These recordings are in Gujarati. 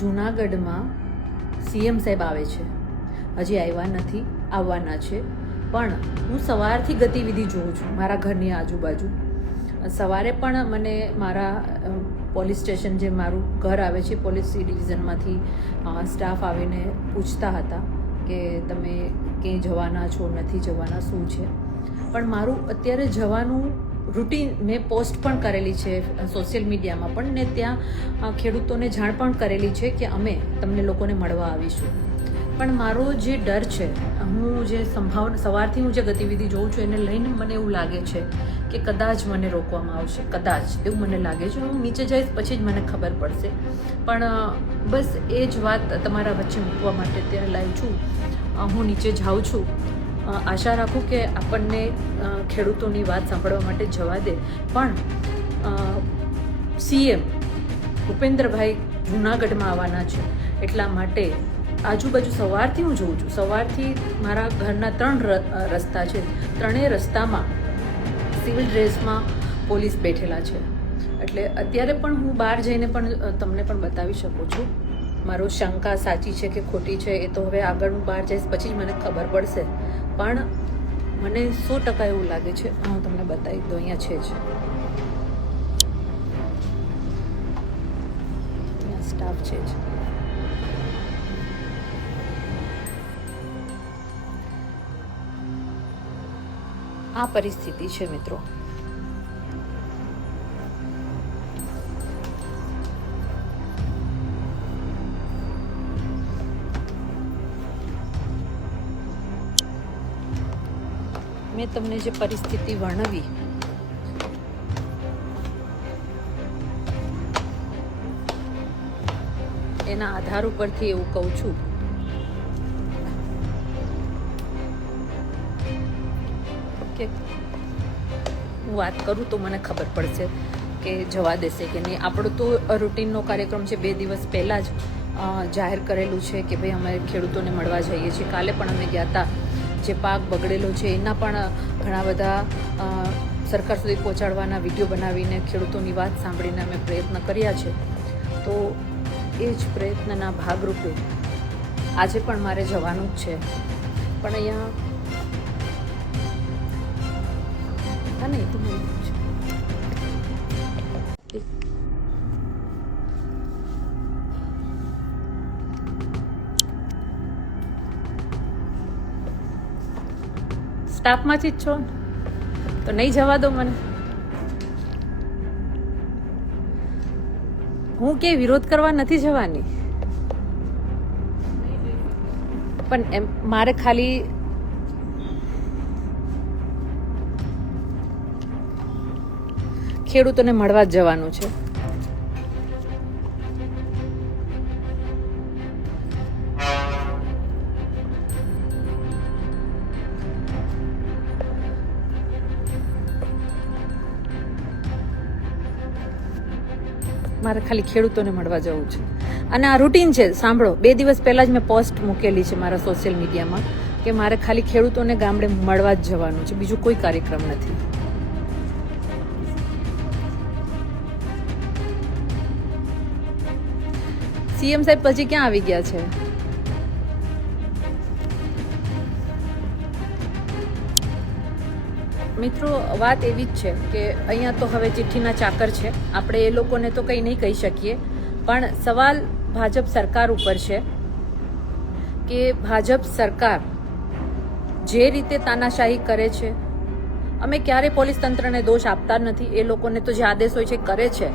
જૂનાગઢમાં સીએમ સાહેબ આવે છે. હજી આવ્યા નથી, આવવાના છે. પણ હું સવારથી ગતિવિધિ જોઉં છું, મારા ઘરની આજુબાજુ. સવારે પણ મને મારા પોલીસ સ્ટેશન જે મારું ઘર આવે છે, પોલીસ ડિવિઝનમાંથી સ્ટાફ આવીને પૂછતા હતા કે તમે ક્યાંય જવાના છો, નથી જવાના, શું છે? પણ મારું અત્યારે જવાનું રૂટીન મેં પોસ્ટ પણ કરેલી છે, સોશિયલ મીડિયામાં. પણ ને ત્યાં ખેડૂતોને જાણ પણ કરેલી છે કે અમે તમને લોકોને મળવા આવીશું. પણ મારો જે ડર છે, હું જે સંભાવના, સવારથી હું જે ગતિવિધિ જોઉં છું, એને લઈને મને એવું લાગે છે કે કદાચ મને રોકવામાં આવશે. કદાચ, એવું મને લાગે છે. હું નીચે જઈશ, પછી જ મને ખબર પડશે. પણ બસ એ જ વાત તમારા વચ્ચે મૂકવા માટે અત્યારે લાવી છું. હું નીચે જાઉં છું. આશા રાખું કે આપણને ખેડૂતોની વાત સાંભળવા માટે જવા દે. પણ સીએમ ભૂપેન્દ્રભાઈ જૂનાગઢમાં આવવાના છે. એટલા માટે આજુબાજુ સવારથી હું જોઉં છું. સવારથી મારા ઘરના ત્રણ રસ્તા છે. ત્રણેય રસ્તામાં સિવિલ ડ્રેસમાં પોલીસ બેઠેલા છે. એટલે અત્યારે પણ હું બહાર જઈને પણ તમને પણ બતાવી શકું છું. મારો શંકા સાચી છે કે ખોટી છે એ તો હવે આગળ હું બહાર જઈશ પછી જ મને ખબર પડશે. પણ મને સો ટકા એવું લાગે છે. હું તમને બતાવી દઉં, અહીંયા છે જ. સ્ટાફ છે જ. આ પરિસ્થિતિ છે મિત્રો. મેં તમને જે પરિસ્થિતિ વર્ણવી, એના આધાર ઉપરથી એવું કહું છું. કે હું વાત કરું તો મને ખબર પડશે કે જવા દેશે કે નહીં. આપણો તો રૂટીનનો કાર્યક્રમ છે બે દિવસ પહેલાં જ જાહેર કરેલું છે કે ભાઈ અમે ખેડૂતોને મળવા જઈએ છીએ. કાલે પણ અમે ગયા હતા જે પાક બગડેલો છે, એના પણ ઘણા બધા સરકાર સુધી પહોંચાડવાના વીડિયો બનાવીને ખેડૂતોની વાત સાંભળીને અમે પ્રયત્ન કર્યા છે. તો એ જ પ્રયત્નના ભાગરૂપે આજે પણ મારે જવાનું જ છે. પણ અહીંયા હા નહીં તો મને સ્ટાફમાંથી જ છો? તો નહીં જવા દો મને. હું કે વિરોધ કરવા નથી જવાની? પણ એમ, મારે ખાલી ખેડૂતોને મળવા જ જવાનું છે. ખાલી ખેડૂતોને મળવા જવું છે. અને આ રૂટીન છે, સાંભળો, બે દિવસ પહેલાં જ મેં પોસ્ટ મૂકેલી છે મારા સોશિયલ મીડિયામાં કે મારે ખાલી ખેડૂતોને ગામડે મળવા જ જવાનું છે, બીજું કોઈ કાર્યક્રમ નથી. સીએમ સાહેબ, પછી ક્યાં આવી ગયા છે? મિત્રો, વાત એવી જ છે કે અહીંયા તો હવે ચિઠ્ઠીના ચાકર છે. આપણે એ લોકોને તો કંઈ નહીં કહી શકીએ. પણ સવાલ ભાજપ સરકાર ઉપર છે કે ભાજપ સરકાર જે રીતે તાનાશાહી કરે છે, અમે ક્યારે પોલીસ તંત્રને દોષ આપતા નથી, એ લોકોને તો જે આદેશ હોય છે કરે છે.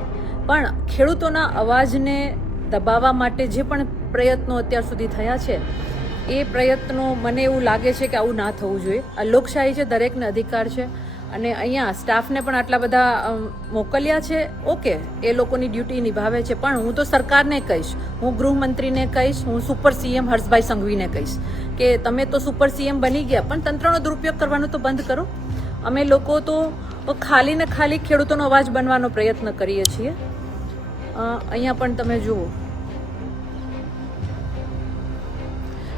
પણ ખેડૂતોના અવાજને દબાવવા માટે જે પણ પ્રયત્નો અત્યાર સુધી થયા છે એ પ્રયત્નો મને એવું લાગે છે કે આવું ના થવું જોઈએ. આ લોકશાહી છે, દરેકને અધિકાર છે અને અહીંયા સ્ટાફને પણ આટલા બધા મોકલ્યા છે. ઓકે, એ લોકોની ડ્યુટી નિભાવે છે, પણ હું તો સરકારને કહીશ. હું ગૃહમંત્રીને કહીશ, હું સુપર સીએમ હર્ષભાઈ સંઘવીને કહીશ કે તમે તો સુપર સીએમ બની ગયા, પણ તંત્રનો દુરુપયોગ કરવાનો તો બંધ કરો. અમે લોકો તો ખાલી ને ખાલી ખેડૂતોનો અવાજ બનવાનો પ્રયત્ન કરીએ છીએ. અહીંયા પણ તમે જુઓ.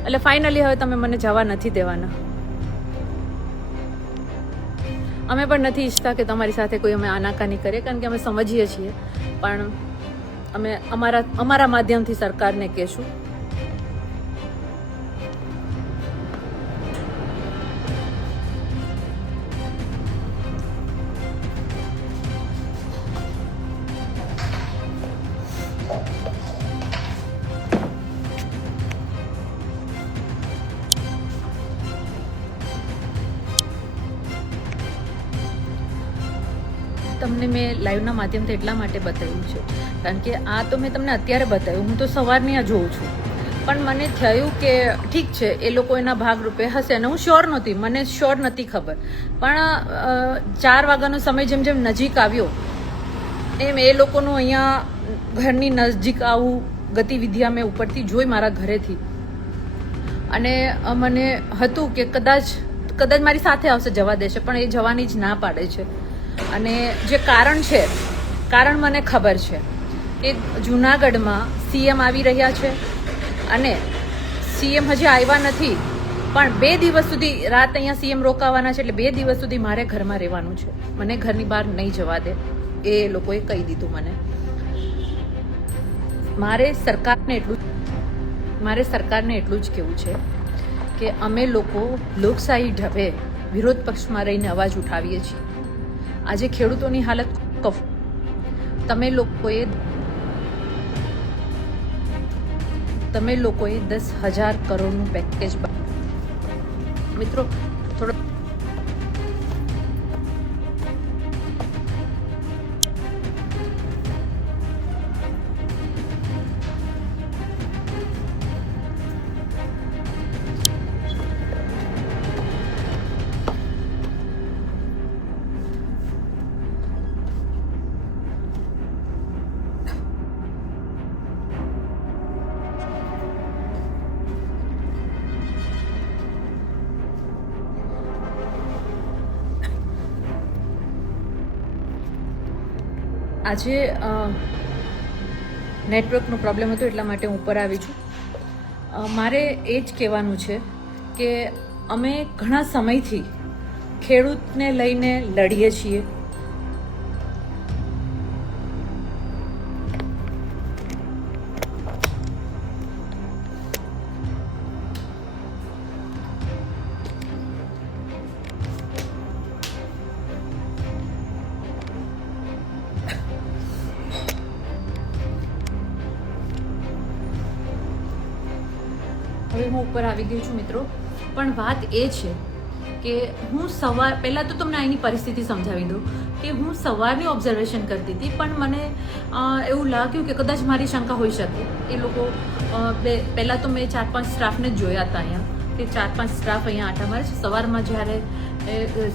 એટલે ફાઇનલી હવે તમે મને જવા નથી દેવાના. અમે પણ નથી ઈચ્છતા કે તમારી સાથે કોઈ અમે આનાકાની કરીએ, કારણ કે અમે સમજીએ છીએ. પણ અમે અમારા અમારા માધ્યમથી સરકારને કહેશું. તમને મેં લાઈવના માધ્યમથી એટલા માટે બતાવ્યું છે. કારણ કે આ તો મેં તમને અત્યારે બતાવ્યું. હું તો સવારની આ જોઉં છું. પણ મને થયું કે ઠીક છે, એ લોકો એના ભાગરૂપે હશે અને હું શ્યોર નહોતી. મને શ્યોર નથી ખબર. પણ ચાર વાગ્યાનો સમય જેમ જેમ નજીક આવ્યો, એમ એ લોકોનું અહીંયા ઘરની નજીક આવું ગતિવિધિ મેં ઉપરથી જોઈ મારા ઘરેથી. અને મને હતું કે કદાચ કદાચ મારી સાથે આવશે, જવા દેશે, પણ એ જવાની જ ના પાડે છે. અને જે કારણ છે, કારણ મને ખબર છે કે જુનાગઢમાં સીએમ આવી રહ્યા છે અને સીએમ હજી આવ્યા નથી, પણ બે દિવસ સુધી રાત અહીંયા સીએમ રોકાવાના છે, એટલે બે દિવસ સુધી મારે ઘરમાં રહેવાનું છે. મને ઘરની બહાર નહીં જવા દે, એ લોકોએ કહી દીધું મને. મારે સરકારને એટલું મારે સરકારને એટલું જ કહેવું છે કે અમે લોકો લોકશાહી ઢબે વિરોધ પક્ષમાં રહીને અવાજ ઉઠાવીએ છીએ. આજે ખેડૂતોની હાલત કફ. તમે લોકોએ તમે લોકોએ દસ હજાર કરોડનું પેકેજ મિત્રો થોડો આજે નેટવર્કનો પ્રોબ્લેમ હતો એટલા માટે હું ઉપર આવી છું. મારે એ જ કહેવાનું છે કે અમે ઘણા સમયથી ખેડૂતને લઈને લડીએ છીએ. મિત્રો, પણ વાત એ છે કે હું સવાર, પહેલાં તો તમને અહીંની પરિસ્થિતિ સમજાવી દઉં કે હું સવારની ઓબ્ઝર્વેશન કરતી હતી, પણ મને એવું લાગ્યું કે કદાચ મારી શંકા હોઈ શકે. એ લોકો પહેલાં તો મેં ચાર પાંચ સ્ટાફને જ જોયા હતા અહીંયા, કે ચાર પાંચ સ્ટાફ અહીંયા આટા મારે છે સવારમાં જ્યારે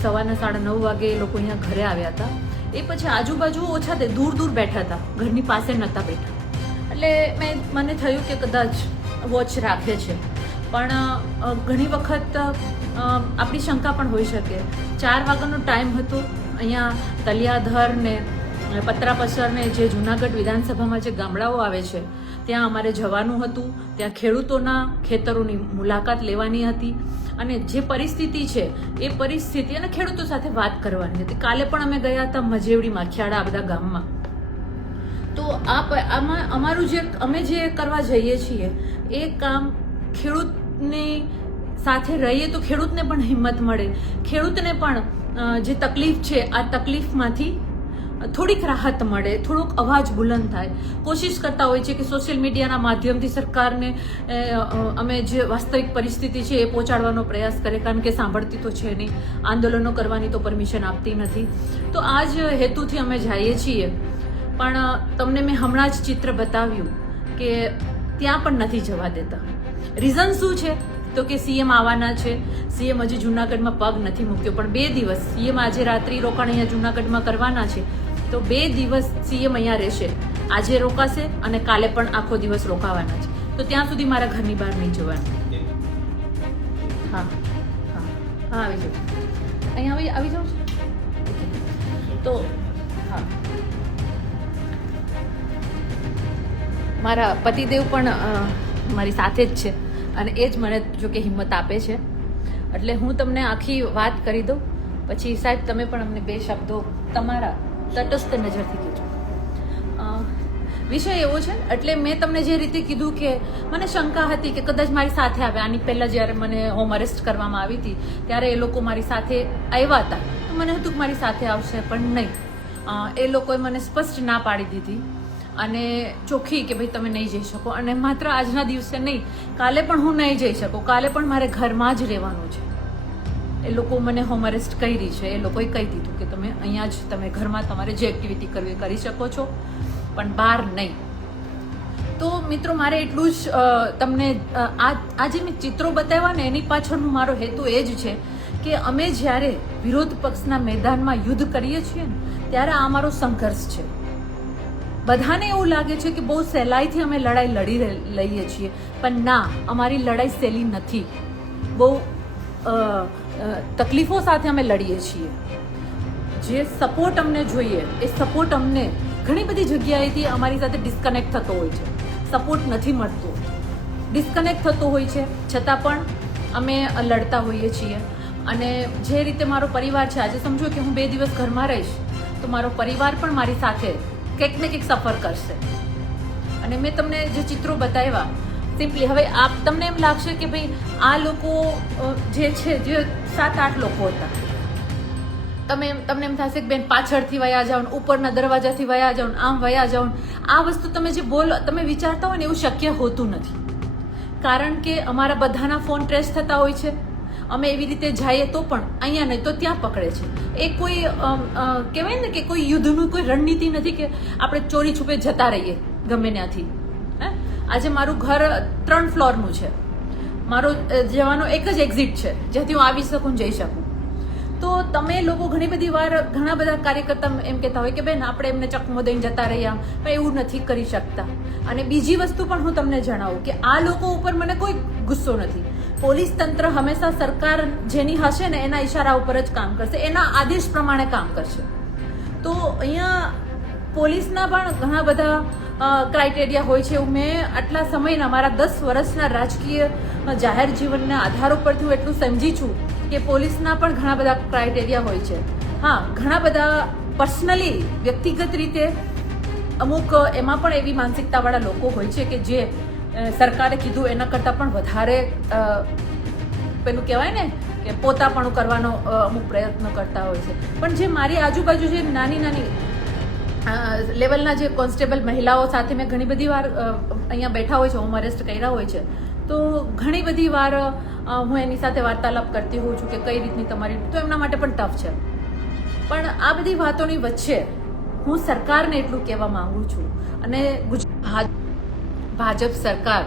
સવારના સાડા નવ વાગે એ લોકો અહીંયા ઘરે આવ્યા હતા. એ પછી આજુબાજુ ઓછા તે દૂર દૂર બેઠા હતા, ઘરની પાસે નહોતા બેઠા. એટલે મેં, મને થયું કે કદાચ વોચ રાખે છે. પણ ઘણી વખત આપણી શંકા પણ હોઈ શકે. ચાર વાગ્યાનો ટાઈમ હતો, અહીંયા તલિયાધર ને પતરા ને જે જુનાગઢ વિધાનસભામાં જે ગામડાઓ આવે છે, ત્યાં અમારે જવાનું હતું. ત્યાં ખેડૂતોના ખેતરોની મુલાકાત લેવાની હતી. અને જે પરિસ્થિતિ છે, એ પરિસ્થિતિ અને ખેડૂતો સાથે વાત કરવાની હતી. કાલે પણ અમે ગયા હતા મજેવડી, માખિયાળા, આ બધા ગામમાં. તો આ આમાં, અમારું જે, અમે જે કરવા જઈએ છીએ, એ કામ ખેડૂતની સાથે રહીએ તો ખેડૂતને પણ હિંમત મળે. ખેડૂતને પણ જે તકલીફ છે, આ તકલીફમાંથી થોડીક રાહત મળે, થોડોક અવાજ બુલંદ થાય. કોશિશ કરતા હોય છે કે સોશિયલ મીડિયાના માધ્યમથી સરકારને અમે જે વાસ્તવિક પરિસ્થિતિ છે એ પહોંચાડવાનો પ્રયાસ કરે, કારણ કે સાંભળતી તો છે નહીં. આંદોલનો કરવાની તો પરમિશન આપતી નથી. તો આ જ હેતુથી અમે જઈએ છીએ. પણ તમને મેં હમણાં જ ચિત્ર બતાવ્યું કે ત્યાં પણ નથી જવા દેતા. રીઝન શું છે? તો કે સીએમ આવવાના છે. સીએમ હજી જુનાગઢમાં પગ નથી મૂક્યો, પણ બે દિવસ સીએમ આજે રાત્રિ રોકાણ અહીંયા જુનાગઢમાં કરવાના છે. તો બે દિવસ સીએમ અહીંયા રહેશે. આજે રોકાશે અને કાલે પણ આખો દિવસ રોકાવાના છે. તો ત્યાં સુધી મારા ઘરની બહાર નહીં જવાનું. હા હા હા, આવી જાઉં અહીંયા આવી આવી જાઉં તો, હા. મારા પતિદેવ પણ મારી સાથે જ છે. અને એ જ મને જો કે હિંમત આપે છે. એટલે હું તમને આખી વાત કરી દઉં. પછી સાહેબ, તમે પણ અમને બે શબ્દો તમારા તટસ્થ નજરથી કહેજો. વિષય એવો છે, એટલે મેં તમને જે રીતે કીધું કે મને શંકા હતી કે કદાચ મારી સાથે આવે આની પહેલાં જ્યારે મને હોમ અરેસ્ટ કરવામાં આવી હતી, ત્યારે એ લોકો મારી સાથે આવ્યા હતા. તો મને હતું કે મારી સાથે આવશે, પણ નહીં. એ લોકોએ મને સ્પષ્ટ ના પાડી દીધી. અને ચોખ્ખી કે ભાઈ તમે નહીં જઈ શકો. અને માત્ર આજના દિવસે નહીં, કાલે પણ હું નહીં જઈ શકું. કાલે પણ મારે ઘરમાં જ રહેવાનું છે. એ લોકો મને હોમ અરેસ્ટ કરી છે. એ લોકોએ કહી દીધું કે તમે અહીંયા જ, તમે ઘરમાં તમારે જે એક્ટિવિટી કરવી કરી શકો છો, પણ બહાર નહીં. તો મિત્રો, મારે એટલું જ તમને આ આ જે મેં ચિત્રો બતાવ્યા ને, એની પાછળનો મારો હેતુ એ જ છે કે અમે જ્યારે વિરોધ પક્ષના મેદાનમાં યુદ્ધ કરીએ છીએ ને, ત્યારે આ મારો સંઘર્ષ છે. બધાને એવું લાગે છે કે બહુ સહેલાઈથી અમે લડાઈ લડી લઈએ છીએ. પણ ના, અમારી લડાઈ સહેલી નથી. બહુ તકલીફો સાથે અમે લડીએ છીએ. જે સપોર્ટ અમને જોઈએ, એ સપોર્ટ અમને ઘણી બધી જગ્યાએથી અમારી સાથે ડિસ્કનેક્ટ થતો હોય છે. સપોર્ટ નથી મળતો. ડિસ્કનેક્ટ થતો હોય છે. છતાં પણ અમે લડતા હોઈએ છીએ. અને જે રીતે મારો પરિવાર છે, આજે સમજો કે હું બે દિવસ ઘરમાં રહીશ, તો મારો પરિવાર પણ મારી સાથે કંઈક ને કંઈક સફર કરશે. અને મેં તમને જે ચિત્રો બતાવ્યા સિમ્પલી હવે આપ તમને એમ લાગશે કે ભાઈ, આ લોકો જે છે, જે સાત આઠ લોકો હતા. તમે તમને એમ થશે કે બેન પાછળથી વયા જાઓ ઉપરના દરવાજાથી વયા જાઓ આમ વયા જાઓ આ વસ્તુ તમે જે બોલો, તમે વિચારતા હોય ને એવું શક્ય હોતું નથી. કારણ કે અમારા બધાના ફોન ટ્રેસ થતા હોય છે. અમે એવી રીતે જઈએ તો પણ અહીંયા નહીં તો ત્યાં પકડે છે. એ કોઈ કહેવાય ને કે કોઈ યુદ્ધનું કોઈ રણનીતિ નથી કે આપણે ચોરી છુપે જતા રહીએ ગમે ત્યાંથી. હે? આજે મારું ઘર ત્રણ ફ્લોરનું છે. મારો જવાનો એક જ એક્ઝિટ છે. જ્યાંથી હું આવી શકું જઈ શકું. તો તમે લોકો ઘણી બધી વાર, ઘણા બધા કાર્યકર્તા એમ કહેતા હોય કે બેન આપણે એમને ચકમો દઈને જતા રહ્યા. પણ એવું નથી કરી શકતા. અને બીજી વસ્તુ પણ હું તમને જણાવું કે આ લોકો ઉપર મને કોઈ ગુસ્સો નથી. પોલીસ તંત્ર હંમેશા સરકાર જેની હશે ને એના ઈશારા ઉપર જ કામ કરશે, એના આદેશ પ્રમાણે કામ કરશે. તો અહીંયા પોલીસના પણ ઘણા બધા ક્રાઇટેરિયા હોય છે એવું મેં આટલા સમયના, મારા દસ વર્ષના રાજકીય જાહેર જીવનના આધાર ઉપરથી હું એટલું સમજી છું કે પોલીસના પણ ઘણા બધા ક્રાઇટેરિયા હોય છે. હા, ઘણા બધા પર્સનલી વ્યક્તિગત રીતે અમુક, એમાં પણ એવી માનસિકતાવાળા લોકો હોય છે કે જે સરકારે કીધું એના કરતાં પણ વધારે પેલું કહેવાય ને કે પોતાપણું કરવાનો અમુક પ્રયત્ન કરતા હોય છે. પણ જે મારી આજુબાજુ જે નાની નાની લેવલના જે કોન્સ્ટેબલ મહિલાઓ સાથે મેં ઘણી બધી વાર અહીંયા બેઠા હોય છે, હોમ અરેસ્ટ કર્યા હોય છે, તો ઘણી બધી વાર હું એની સાથે વાર્તાલાપ કરતી હોઉં છું કે કઈ રીતની તમારી, તો એમના માટે પણ ટફ છે. પણ આ બધી વાતોની વચ્ચે હું સરકારને એટલું કહેવા માંગુ છું. અને ગુજ- ભા- ભાજપ સરકાર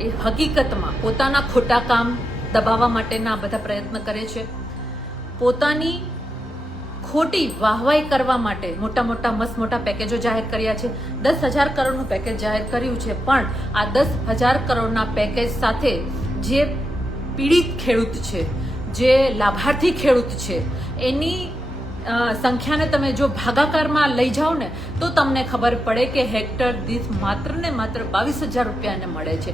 એ હકીકતમાં પોતાના ખોટા કામ દબાવવા માટેના બધા પ્રયત્ન કરે છે. પોતાની ખોટી વાહવાઈ કરવા માટે મોટા મોટા મસ્ત મોટા પેકેજો જાહેર કર્યા છે. દસ હજાર કરોડનું પેકેજ જાહેર કર્યું છે, પણ આ દસ હજાર કરોડના પેકેજ સાથે જે પીડિત ખેડૂત છે, જે લાભાર્થી ખેડૂત છે, એની સંખ્યાને તમે જો ભાગાકારમાં લઈ જાઓ ને, તો તમને ખબર પડે કે હેક્ટર દીઠ માત્ર ને માત્ર બાવીસ હજાર રૂપિયાને મળે છે.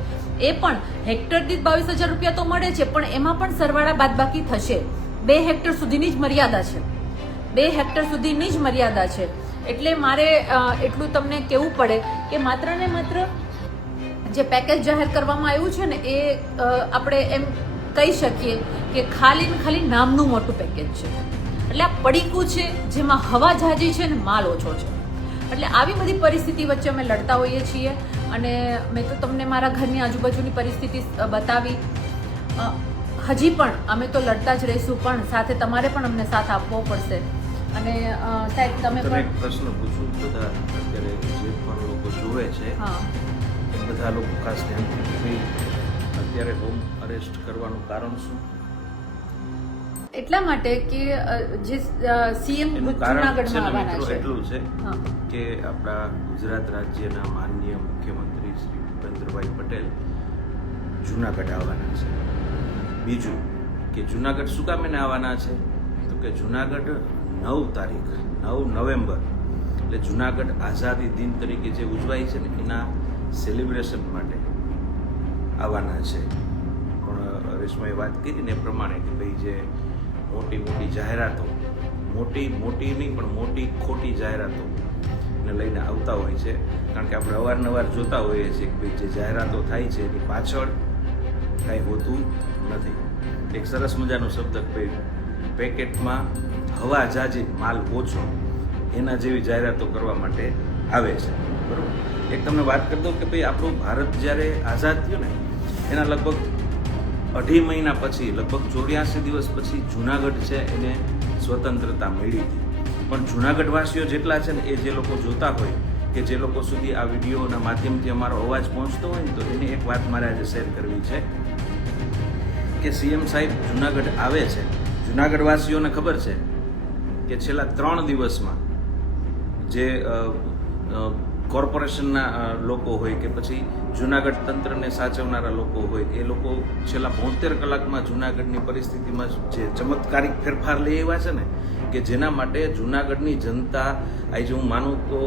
એ પણ હેક્ટર દીઠ બાવીસ હજાર રૂપિયા તો મળે છે, પણ એમાં પણ સરવાળા બાદબાકી થશે. બે હેક્ટર સુધીની જ મર્યાદા છે. બે હેક્ટર સુધીની જ મર્યાદા છે. એટલે મારે એટલું તમને કહેવું પડે કે માત્ર ને માત્ર જે પેકેજ જાહેર કરવામાં આવ્યું છે ને, એ આપણે એમ કહી શકીએ કે ખાલી ને ખાલી નામનું મોટું પેકેજ છે. એટલે આ પડીકું છે જેમાં હવા જાજી છે ને માલ ઓછો છે. એટલે આવી બધી પરિસ્થિતિ વચ્ચે અમે લડતા હોઈએ છીએ અને મેં તો તમને મારા ઘરની આજુબાજુની પરિસ્થિતિ બતાવી. હજી પણ અમે તો લડતા જ રહીશું પણ સાથે તમારે પણ અમને સાથ આપવો પડશે. અને સાહેબ તમે પણ પ્રશ્ન પૂછું બધા અત્યારે જે પણ લોકો જોવે છે બધા લોકો ખાસ ધ્યાન અત્યારે હોમ અરેસ્ટ કરવાનું કારણ શું? એટલા માટે કે જે સીએમ જુનાગઢમાં આવવાના છે. એટલું છે કે આપણા ગુજરાત રાજ્યના માનનીય મુખ્યમંત્રી શ્રી ભૂપેન્દ્રભાઈ પટેલ જુનાગઢ આવવાના છે. બીજું કે જુનાગઢ શું કામ આવવાના છે? તો કે જુનાગઢ નવ તારીખ નવ નવેમ્બર એટલે જુનાગઢ આઝાદી દિન તરીકે જે ઉજવાય છે ને એના સેલિબ્રેશન માટે આવવાના છે. પણ રેશમાએ વાત કરી ને એ પ્રમાણે કે ભાઈ જે મોટી મોટી જાહેરાતો. મોટી મોટી નહીં, પણ મોટી ખોટી જાહેરાતો. ને લઈને આવતા હોય છે. કારણ કે આપણે અવારનવાર જોતા હોઈએ છીએ કે જે જાહેરાતો થાય છે એની પાછળ કાંઈ હોતું નથી. એક સરસ મજાનો શબ્દ પેકેટમાં હવા જાજી, માલ ઓછો. એના જેવી જાહેરાતો કરવા માટે આવે છે. બરાબર? એક તમને વાત કરી દઉં કે ભાઈ, આપણું ભારત જ્યારે આઝાદ થયું ને, એના લગભગ અઢી મહિના પછી, લગભગ ચોર્યાસી દિવસ પછી જુનાગઢ છે એને સ્વતંત્રતા મળી હતી. પણ જુનાગઢવાસીઓ જેટલા છે ને, એ જે લોકો જોતા હોય કે જે લોકો સુધી આ વિડીયોના માધ્યમથી અમારો અવાજ પહોંચતો હોય ને, તો એની એક વાત મારે આજે શેર કરવી છે કે સીએમ સાહેબ જુનાગઢ આવે છે. જુનાગઢવાસીઓને ખબર છે કે છેલ્લા ત્રણ દિવસમાં જે કોર્પોરેશનના લોકો હોય કે પછી જુનાગઢ તંત્રને સાચવનારા લોકો હોય, એ લોકો છેલ્લા બોતેર કલાકમાં જુનાગઢની પરિસ્થિતિમાં જે ચમત્કારિક ફેરફાર લઈ આવ્યા છે ને, કે જેના માટે જુનાગઢની જનતા આજે હું માનું તો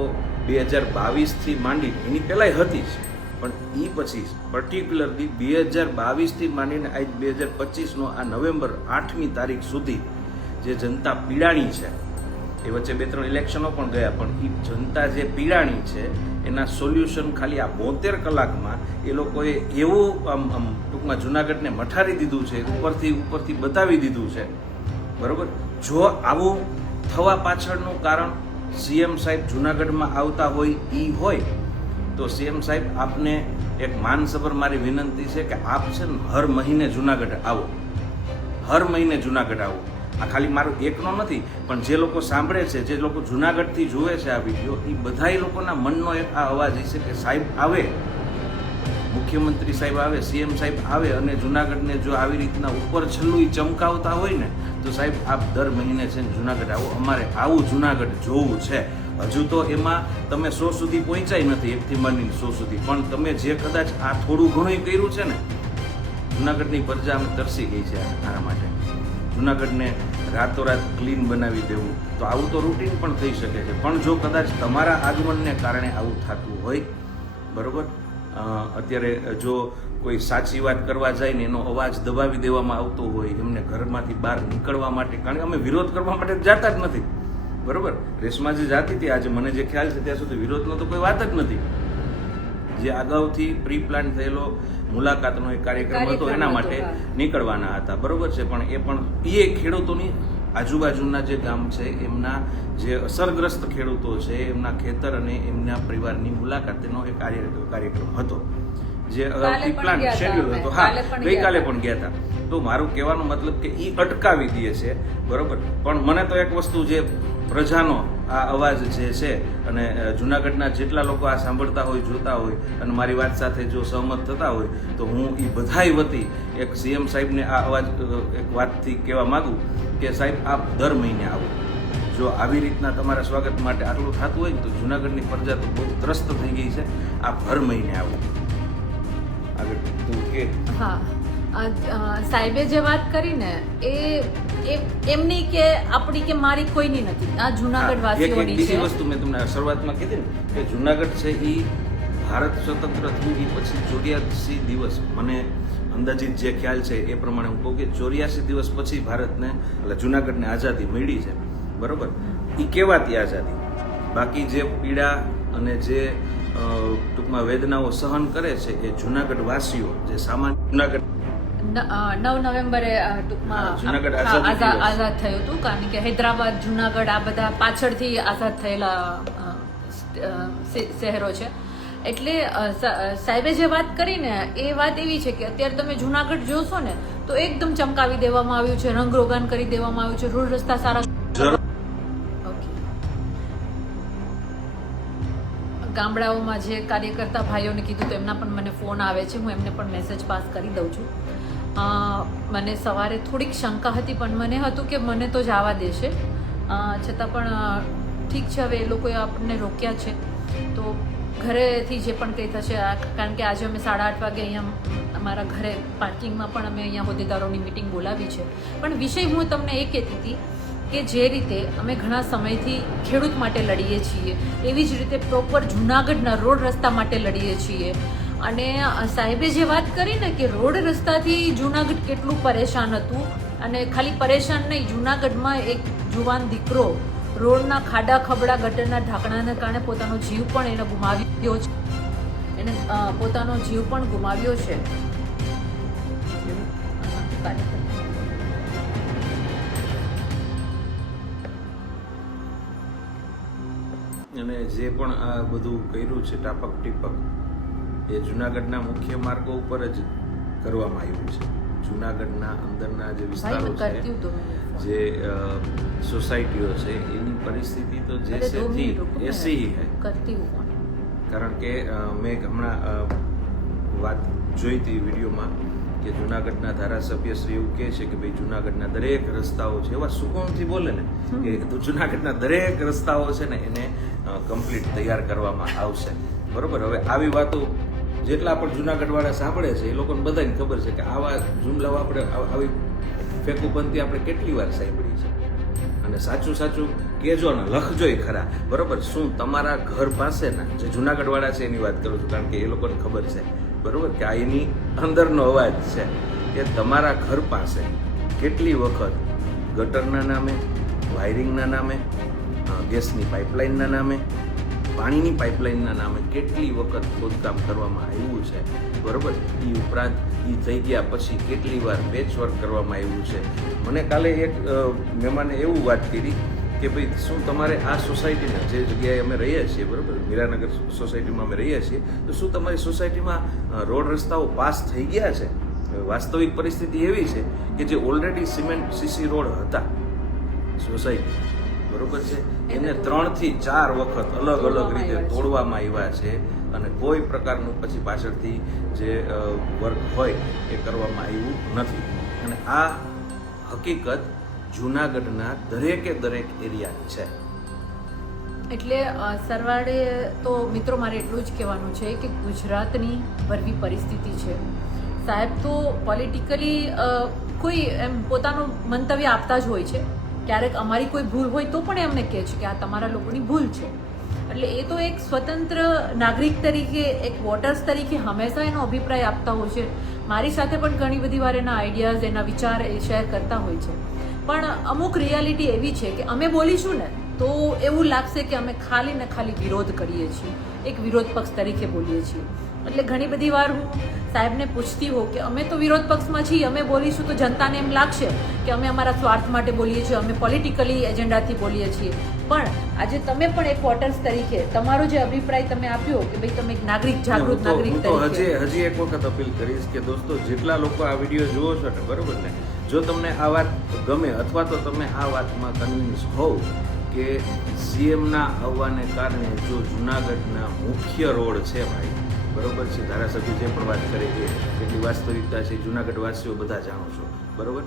બે હજાર બાવીસથી માંડી, એની પહેલાંય હતી જ, પણ એ પછી પર્ટિક્યુલરલી બે હજાર બાવીસથી માંડીને આજ બે હજાર પચીસનો આ નવેમ્બર આઠમી તારીખ સુધી જે જનતા પીડાણી છે એ વચ્ચે બે ત્રણ ઇલેક્શનો પણ ગયા, પણ એ જનતા જે પીડાણી છે, એના સોલ્યુશન ખાલી આ બોતેર કલાકમાં એ લોકોએ એવું આમ આમ ટૂંકમાં જુનાગઢને મઠારી દીધું છે, ઉપરથી ઉપરથી બતાવી દીધું છે. બરાબર? જો આવું થવા પાછળનું કારણ સીએમ સાહેબ જુનાગઢમાં આવતા હોય એ હોય, તો સીએમ સાહેબ આપને એક માનસભર મારી વિનંતી છે કે આપ છે ને હર મહિને જુનાગઢ આવો. હર મહિને જુનાગઢ આવો. આ ખાલી મારો એકનો નથી, પણ જે લોકો સાંભળે છે, જે લોકો જુનાગઢથી જુએ છે આ વીડિયો એ બધાય લોકોના મનનો એક આ અવાજ છે કે સાહેબ આવે. મુખ્યમંત્રી સાહેબ આવે, સીએમ સાહેબ આવે અને જુનાગઢને જો આવી રીતના ઉપર છેલ્લું ચમકાવતા હોય ને, તો સાહેબ આપ દર મહિને છે ને જુનાગઢ આવો. અમારે આવું જુનાગઢ જોવું છે. હજુ તો એમાં તમે સો સુધી પહોંચાય નથી, એકથી માંડીને સો સુધી. પણ તમે જે કદાચ આ થોડું ઘણું કર્યું છે ને, જુનાગઢની પ્રજા અમે તરસી ગઈ છે આના માટે. જુનાગઢને રાતોરાત ક્લીન બનાવી દેવું. તો આવું તો રૂટીન પણ થઈ શકે છે. પણ જો કદાચ તમારા આગમનને કારણે આવું થતું હોય, બરાબર? અત્યારે જો કોઈ સાચી વાત કરવા જાય ને એનો અવાજ દબાવી દેવામાં આવતો હોય, એમને ઘરમાંથી બહાર નીકળવા માટે, કારણ કે અમે વિરોધ કરવા માટે જાતા જ નથી. બરાબર? રેશમા જે જાતી હતી, આજે મને જે ખ્યાલ છે, ત્યાં સુધી વિરોધનો તો કોઈ વાત જ નથી. જે અગાઉથી પ્રી પ્લાન થયેલો મુલાકાતનો એક કાર્યક્રમ હતો એના માટે નીકળવાના હતા. બરોબર છે પણ એ પણ એ ખેડૂતોની આજુબાજુના જે ગામ છે એમના જે અસરગ્રસ્ત ખેડૂતો છે એમના ખેતર અને એમના પરિવારની મુલાકાતનો એક કાર્ય કાર્યક્રમ હતો. જે અગાઉથી પ્લાન શેડ્યુલ હતો હા ગઈકાલે. પણ ગયા હતા. તો મારું કહેવાનો મતલબ કે એ અટકાવી દે છે બરોબર. પણ મને તો એક વસ્તુ જે પ્રજાનો આ અવાજ જે છે અને જુનાગઢના જેટલા લોકો આ સાંભળતા હોય, જોતા હોય અને મારી વાત સાથે જો સહમત થતા હોય, તો હું એ બધાય વતી એક સીએમ સાહેબને આ અવાજ એક વાતથી કહેવા માગું કે સાહેબ, આપ દર મહિને આવો. જો આવી રીતના તમારા સ્વાગત માટે આટલું થતું હોય તો જુનાગઢની પ્રજા તો બહુ ત્રસ્ત થઈ ગઈ છે. આપ હર મહિને આવો. આગળ તું કે હા. સાહેબે જે વાત કરી ને એ એમની કે આપણી કે મારી કોઈની નથી. આ જુનાગઢ વાસીઓની છે એક બીજી વસ્તુ મેં તમને શરૂઆતમાં કીધી ને કે જુનાગઢ છે એ ભારત સ્વતંત્ર થયું એ પછી ચોર્યાસી દિવસ મને અંદાજિત જે ખ્યાલ છે એ પ્રમાણે હું કહું કે ચોર્યાસી દિવસ પછી ભારતને એટલે જુનાગઢને આઝાદી મળી છે. બરોબર? એ કેવાતી આઝાદી? બાકી જે પીડા અને જે ટૂંકમાં વેદનાઓ સહન કરે છે એ જુનાગઢ વાસીઓ જે સામાન્ય જુનાગઢ નવ નવેમ્બરે ટૂંકમાં આઝાદી આઝા- આઝાદ થયું હતું. કારણ કે હૈદરાબાદ જુનાગઢ આ બધા પાછળથી આઝાદ થયેલા શહેરો છે. એટલે સાહેબે જે વાત કરી ને એ વાત એવી છે કે અત્યારે તમે જુનાગઢ જોશો ને તો એકદમ ચમકાવી દેવામાં આવ્યું છે રંગરોગાન કરી દેવામાં આવ્યું છે રોડ રસ્તા સારા ઓકે. ગામડાઓમાં જે કાર્યકર્તા ભાઈઓને કીધું તો એમના પણ મને ફોન આવે છે હું એમને પણ મેસેજ પાસ કરી દઉં છું. મને સવારે થોડીક શંકા હતી, પણ મને હતું કે મને તો જવા દેશે. છતાં પણ ઠીક છે, હવે એ લોકોએ આપણને રોક્યા છે. તો ઘરેથી જે પણ કંઈ થશે કારણ કે આજે અમે સાડા આઠ વાગે અહીંયા અમારા ઘરે પાર્કિંગમાં પણ અમે અહીંયા હોદ્દેદારોની મિટિંગ બોલાવી છે. પણ વિષય હું તમને એ કહેતી હતી કે જે રીતે અમે ઘણા સમયથી ખેડૂત માટે લડીએ છીએ, એવી જ રીતે પ્રોપર જુનાગઢના રોડ રસ્તા માટે લડીએ છીએ. અને સાહેબે જે વાત કરી ને કે રોડ રસ્તાથી જુનાગઢ કેટલું પરેશાન હતું અને ખાલી પરેશાન નહીં, જુનાગઢમાં એક જુવાન દીકરો રોડના ખાડા ખબડા ગટરના ઢાંકણાને કારણે પોતાનો જીવ પણ એને ગુમાવી ગયો છે. એને પોતાનો જીવ પણ ગુમાવ્યો છે. અને જે પણ આ બધું કર્યું છે ટાપક ટીપક એ જુનાગઢના મુખ્ય માર્ગો ઉપર જ કરવામાં આવ્યું છે. જુનાગઢના અંદરના જે વિસ્તારો છે જે સોસાયટીઓ છે એની પરિસ્થિતિ તો જે છે. એસી હે. કારણ કે મેં હમણાં વાત જોઈ હતી વિડીયોમાં કે જુનાગઢના ધારાસભ્ય શ્રી એવું કહે છે કે ભાઈ જુનાગઢના દરેક રસ્તાઓ છે એવા સુકૂનથી બોલે ને કે જુનાગઢના દરેક રસ્તાઓ છે ને એને કમ્પ્લીટ તૈયાર કરવામાં આવશે. બરોબર? હવે આવી વાતો જેટલા પણ જુનાગઢવાળા સાંભળે છે, એ લોકોને બધાને ખબર છે કે આવા જુમલાઓ આપણે આવ- ફેંકુબંધી આપણે કેટલી વાર સાંભળી છે. અને સાચું સાચું કહેજો ને લખજોય ખરા. બરાબર? શું તમારા ઘર પાસેના જે જુનાગઢવાળા છે એની વાત કરું છું, કારણ કે એ લોકોને ખબર છે. બરાબર? કે આ એની અંદરનો અવાજ છે કે તમારા ઘર પાસે કેટલી વખત ગટરના નામે, વાયરિંગના નામે ગેસની પાઇપલાઇનના નામે પાણીની પાઇપલાઇનના નામે કેટલી વખત ખોદકામ કરવામાં આવ્યું છે? બરોબર? એ ઉપરાંત એ થઈ ગયા પછી કેટલી વાર પેચવર્ક કરવામાં આવ્યું છે? મને કાલે એક મહેમાને એવું વાત કરી કે ભાઈ, શું તમારે આ સોસાયટીના જે જગ્યાએ અમે રહીએ છીએ, બરોબર? મીરાનગર સોસાયટીમાં અમે રહીએ છીએ, તો શું તમારી સોસાયટીમાં રોડ રસ્તાઓ પાસ થઈ ગયા છે? વાસ્તવિક પરિસ્થિતિ એવી છે કે જે ઓલરેડી સિમેન્ટ સીસી રોડ હતા સોસાયટી. બરોબર છે? એને ત્રણથી ચાર વખત અલગ અલગ રીતે તોડવામાં આવ્યા છે અને કોઈ પ્રકારનું પછી પાછળથી જે વર્ક હોય એ કરવામાં આવ્યું નથી. અને આ હકીકત જૂનાગઢના દરેકે દરેક એરિયાની છે. એટલે સરવાળે તો મિત્રો મારે એટલું જ કહેવાનું છે કે ગુજરાતની ભરવી પરિસ્થિતિ છે. સાહેબ તો પોલિટિકલી કોઈ એમ પોતાનું મંતવ્ય આપતા જ હોય છે? ક્યારેક અમારી કોઈ ભૂલ હોય તો પણ એમને કહે છે કે આ તમારા લોકોની ભૂલ છે. એટલે એ તો એક સ્વતંત્ર નાગરિક તરીકે, એક વોટર્સ તરીકે હંમેશા એનો અભિપ્રાય આપતા હોય છે. મારી સાથે પણ ઘણી બધી વાર એના આઈડિયાઝ એના વિચાર એ શેર કરતા હોય છે. પણ અમુક રિયાલિટી એવી છે કે અમે બોલીશું ને, તો એવું લાગશે કે અમે ખાલી ને ખાલી વિરોધ કરીએ છીએ. એક વિરોધ પક્ષ તરીકે બોલીએ છીએ. એટલે ઘણી બધી વાર હું સાહેબને પૂછતી હોઉં કે અમે તો વિરોધ પક્ષમાં છીએ અમે બોલીશું તો જનતાને એમ લાગશે કે અમે અમારા સ્વાર્થ માટે બોલીએ છીએ અમે પોલિટિકલી એજન્ડાથી બોલીએ છીએ. પણ આજે તમે પણ એક વોટર્સ તરીકે તમારો જે અભિપ્રાય તમે આપ્યો કે ભાઈ તમે એક નાગરિક જાગૃત નાગરિક તરીકે. હજી હજી એક વખત અપીલ કરીશ કે દોસ્તો જેટલા લોકો આ વીડિયો જુઓ છો ને બરોબર ને જો તમને આ વાત ગમે અથવા તો તમે આ વાતમાં કન્વિન્સ હોવ કે સીએમના આવવાને કારણે જો જુનાગઢના મુખ્ય રોડ છે ભાઈ બરોબર છે? ધારાસભ્ય જે પણ વાત કરે છે, કેટલી વાસ્તવિકતા છે, જુનાગઢ વાસીઓ બધા જાણો છો. બરોબર?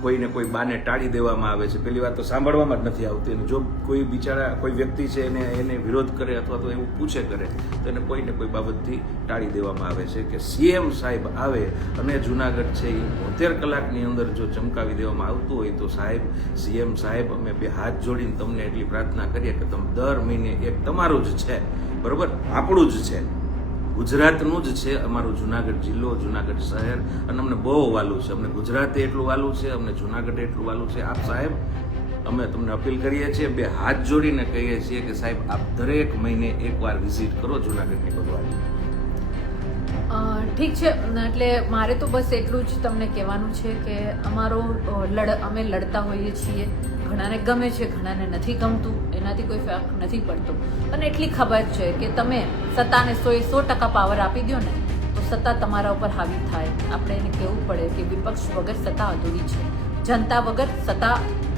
કોઈને કોઈ બાને ટાળી દેવામાં આવે છે. પેલી વાત તો સાંભળવામાં જ નથી આવતી. અને જો કોઈ બિચારા, કોઈ વ્યક્તિ છે એને એને વિરોધ કરે અથવા તો એવું પૂછે કરે, તો એને કોઈને કોઈ બાબતથી ટાળી દેવામાં આવે છે કે સીએમ સાહેબ આવે અને જુનાગઢ છે એ બોતેર કલાકની અંદર જો ચમકાવી દેવામાં આવતું હોય તો સાહેબ, સીએમ સાહેબ, અમે બે હાથ જોડીને તમને એટલી પ્રાર્થના કરીએ કે તમે દર મહિને એક તમારું જ છે. બરોબર? આપણું જ છે. ગુજરાતનું જ છે અમારો જુનાગઢ જિલ્લો જુનાગઢ શહેર અને અમને બહુ વાલું છે. અમને ગુજરાતે એટલું વાલું છે અમને જુનાગઢ એટલું વાલું છે. આપ સાહેબ અમે તમને અપીલ કરીએ છીએ બે હાથ જોડીને કહીએ છીએ કે સાહેબ આપ દરેક મહિને એકવાર વિઝિટ કરો જુનાગઢની અ, ઠીક છે. એટલે મારે તો બસ એટલું જ તમને કહેવાનું છે કે અમારો લડ, અમે લડતા હોઈએ છીએ. ઘણાને ગમે છે, ઘણાને નથી ગમતું. એનાથી કોઈ ફરક નથી પડતો. અને એટલી ખબર છે કે તમે સત્તાને સો એ સો ટકા પાવર આપી દો ને, તો સત્તા તમારા ઉપર હાવી થાય. આપણે એને કહેવું પડે કે વિપક્ષ વગર સત્તા અધૂરી છે. જનતા વગર સત્તા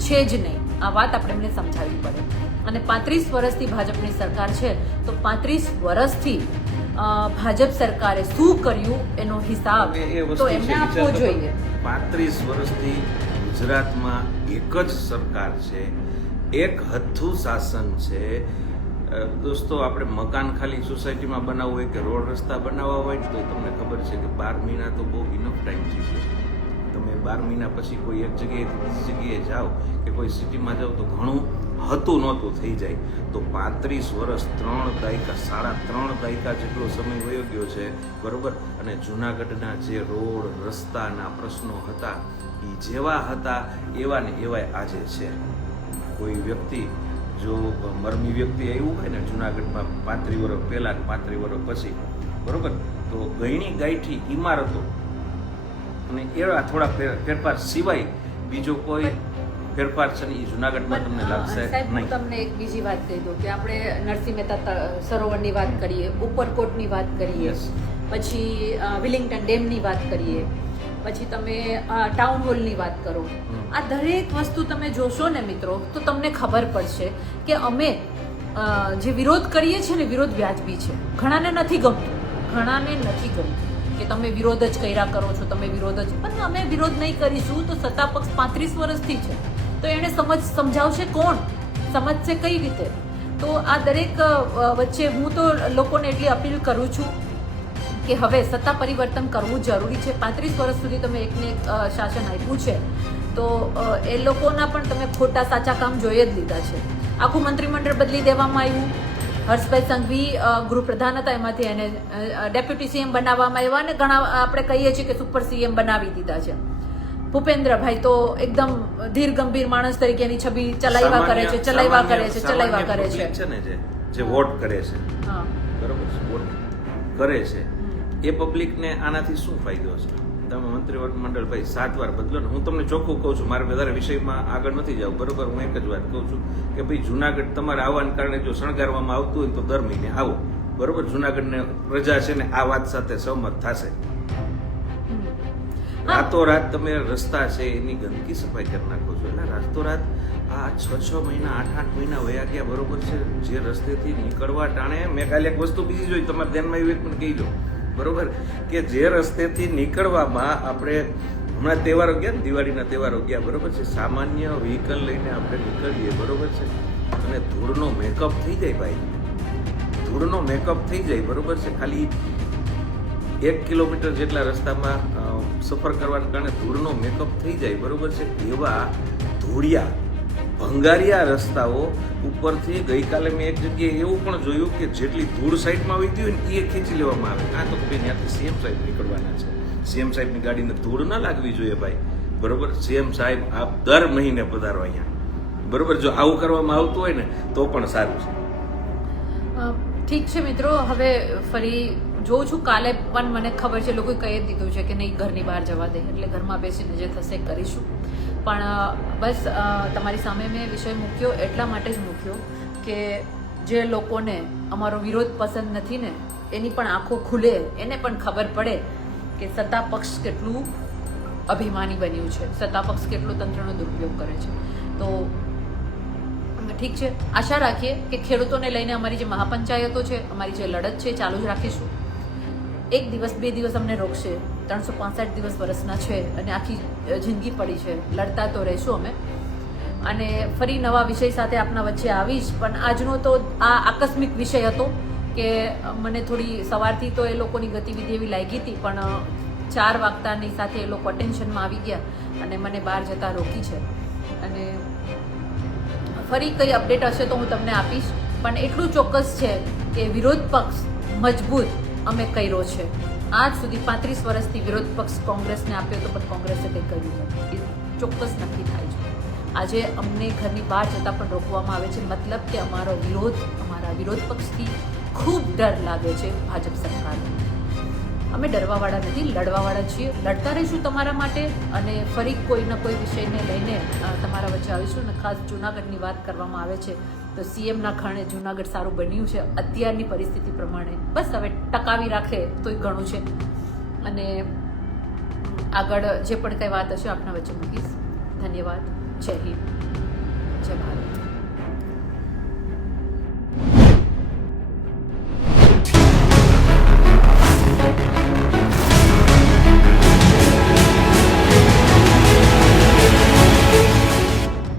છે જ નહીં. આ વાત આપણે એમને સમજાવવી પડે. અને પાંત્રીસ વર્ષથી ભાજપની સરકાર છે, તો પાંત્રીસ વર્ષથી ભાજપ સરકારે શું કર્યું એનો હિસાબ તો એમને આપવો જોઈએ. પાંત્રીસ વર્ષથી ગુજરાતમાં એક જ સરકાર છે એક હથ્થું શાસન છે. દોસ્તો આપણે મકાન ખાલી સોસાયટીમાં બનાવવું હોય કે રોડ રસ્તા બનાવવા હોય તો તમને ખબર છે કે બાર મહિના તો બહુ ઇનફ ટાઈમ થઈ છે તમે બાર મહિના પછી કોઈ એક જગ્યાએથી બીજી જગ્યાએ જાઓ કે કોઈ સિટીમાં જાઓ તો ઘણું હતું નહોતું, થઈ જાય. તો પાંત્રીસ વર્ષ, ત્રણ દાયકા, સાડા ત્રણ દાયકા જેટલો સમય વયો ગયો છે, બરાબર? અને જુનાગઢના જે રોડ, રસ્તાના પ્રશ્નો હતા એ જેવા હતા, એવા ને એવા આજે છે. કોઈ વ્યક્તિ, જો મરમી વ્યક્તિ આવ્યું હોય ને, જુનાગઢમાં પાંત્રી વર્ષ પહેલાં ને પાંત્રી વર્ષ પછી, બરાબર? તો ગયણી ગાયઠી ઇમારતો અને એવા થોડા ફેર- ફેરફાર સિવાય બીજો કોઈ ફેરફાર છે ને એ જુનાગઢમાં તમને લાગશે સાહેબ હું નહીં. તમને એક બીજી વાત કહી દઉં કે આપણે નરસિંહ મહેતા સરોવરની વાત કરીએ ઉપરકોટની વાત કરીએ પછી વિલિંગ્ટન ડેમની વાત કરીએ પછી તમે ટાઉન હોલની વાત કરો. આ દરેક વસ્તુ તમે જોશો ને મિત્રો તો તમને ખબર પડશે કે અમે જે વિરોધ કરીએ છીએ ને વિરોધ વ્યાજબી છે. ઘણાને નથી ગમતું. ઘણાને નથી ગમતું કે તમે વિરોધ જ કર્યા કરો છો તમે વિરોધ જ પણ અમે વિરોધ નહીં કરીશું તો સત્તા પક્ષ પાંત્રીસ વર્ષથી છે. તો એને સમજ સમજાવશે કોણ? સમજશે કઈ રીતે? તો આ દરેક વચ્ચે હું તો લોકોને એટલી અપીલ કરું છું કે હવે સત્તા પરિવર્તન કરવું જરૂરી છે. પાંત્રીસ વર્ષ સુધી તમે એકને એક શાસન આપ્યું છે. તો એ લોકોના પણ તમે ખોટા સાચા કામ જોઈ જ લીધા છે. આખું મંત્રીમંડળ બદલી દેવામાં આવ્યું. હર્ષભાઈ સંઘવી ગૃહપ્રધાન હતા એમાંથી એને ડેપ્યુટી સીએમ બનાવવામાં આવ્યા અને ઘણા, આપણે કહીએ છીએ કે સુપર સીએમ બનાવી દીધા છે. ભૂપેન્દ્રભાઈ તો એકદમ ધીર ગંભીર માણસ તરીકે એની છબી ચલાવ્યા કરે છે ચલાવ્યા કરે છે ચલાવ્યા કરે છે. છે ને જે જે વોટ કરે છે. બરોબર વોટ કરે છે. એ પબ્લિકને આનાથી શું ફાયદો છે તમે મંત્રી મંડળ ભાઈ સાત વાર બદલો ને હું તમને ચોખ્ખું કહું છું મારે વધારે વિષયમાં આગળ નથી જવું બરોબર? હું એક જ વાત કહું છું કે ભાઈ જુનાગઢ તમારે આવવાને કારણે જો શણગારવામાં આવતું હોય તો દર મહિને આવો. બરોબર? જુનાગઢને પ્રજા છે ને આ વાત સાથે સહમત થશે. રાતોરાત તમે રસ્તા છે, એની ગંદકી સફાઈ કરી નાખો છો. એટલે રાતોરાત આ છ છ મહિના, આઠ આઠ મહિના વયા ગયા બરોબર છે. જે રસ્તેથી નીકળવા ટાણે, મેં કાલે એક વસ્તુ બીજી જોઈ, તમારે ધ્યાનમાં એવું પણ કહી દો બરોબર? કે જે રસ્તેથી નીકળવામાં આપણે હમણાં તહેવારો ગયા ને, દિવાળીના તહેવારો ગયા, બરોબર છે? સામાન્ય વ્હીકલ લઈને આપણે નીકળીએ, બરોબર છે? અને ધૂળનો મેકઅપ થઈ જાય ભાઈ. ધૂળનો મેકઅપ થઈ જાય, બરોબર છે? ખાલી એક કિલોમીટર જેટલા રસ્તામાં સફર કરવાના કારણે ધૂળનો મેકઅપ થઈ જાય, બરાબર છે? એવા ધૂળિયા, ભંગારિયા રસ્તાઓ ઉપરથી ગઈકાલે મેં એક જગ્યાએ એવું પણ જોયું કે જેટલી ધૂળ સાઈડમાં આવી ગયું ને એ ખેંચી લેવામાં આવે. કાં તો ભાઈ ત્યાંથી સીએમ સાહેબ નીકળવાના છે. સીએમ સાહેબની ગાડીને ધૂળ ના લાગવી જોઈએ ભાઈ. બરોબર? સીએમ સાહેબ આપ દર મહિને પધારો અહીંયા. બરોબર? જો આવું કરવામાં આવતું હોય ને, તો પણ સારું છે. ઠીક છે મિત્રો. હવે ફરી જોઉં છું, કાલે પણ મને ખબર છે, લોકોએ કહી દીધું છે કે નહીં, ઘરની બહાર જવા દે, એટલે ઘરમાં બેસીને જે થશે કરીશું. પણ બસ તમારી સામે મેં વિષય મૂક્યો, એટલા માટે જ મૂક્યો કે જે લોકોને અમારો વિરોધ પસંદ નથી ને, એની પણ આંખો ખુલે, એને પણ ખબર પડે કે સત્તા પક્ષ કેટલું અભિમાની બન્યું છે, સત્તા પક્ષ કેટલો તંત્રનો દુરુપયોગ કરે છે. તો, ઠીક છે, આશા રાખીએ કે ખેડૂતોને લઈને અમારી જે મહાપંચાયતો છે, અમારી જે લડત છે ચાલુ જ રાખીશું. એક દિવસ, બે દિવસ અમને રોકશે. ત્રણસો પાંસઠ દિવસ વર્ષના છે અને આખી જિંદગી પડી છે. લડતા તો રહીશું અમે. અને ફરી નવા વિષય સાથે આપના વચ્ચે આવીશ. પણ આજનો તો આ આકસ્મિક વિષય હતો કે મને થોડી સવારથી તો એ લોકોની ગતિવિધિ એવી લાગી હતી, પણ ચાર વાગતાની સાથે એ લોકો અટેન્શનમાં આવી ગયા અને મને બહાર જતા રોકી છે. અને ફરી કંઈ અપડેટ હશે તો હું તમને આપીશ. પણ એટલું ચોક્કસ છે કે વિરોધ પક્ષ મજબૂત અમે કર્યો છે. આજ સુધી પાંત્રીસ વર્ષથી વિરોધ પક્ષ કોંગ્રેસને આપ્યો તો પણ કોંગ્રેસે કંઈ કર્યું નથી ચોક્કસ નક્કી થાય છે. આજે અમને ઘરની બહાર જતાં પણ રોકવામાં આવે છે. મતલબ કે અમારો વિરોધ, અમારા વિરોધ પક્ષથી ખૂબ ડર લાગે છે ભાજપ સરકારને. અમે ડરવાવાળા નથી, લડવાવાળા છીએ. લડતા રહીશું તમારા માટે અને ફરી કોઈના કોઈ વિષયને લઈને તમારા વચ્ચે આવીશું અને ખાસ જૂનાગઢની વાત કરવામાં આવે છે. તો સીએમના ખાણે જૂનાગઢ સારું બન્યું છે. અત્યારની પરિસ્થિતિ પ્રમાણે બસ હવે ટકાવી રાખે તોય ઘણું છે. અને આગળ જે પણ કંઈ વાત હશે, આપના વચ્ચે મૂકીશ. ધન્યવાદ. જય હિન્દ. જય ભારત.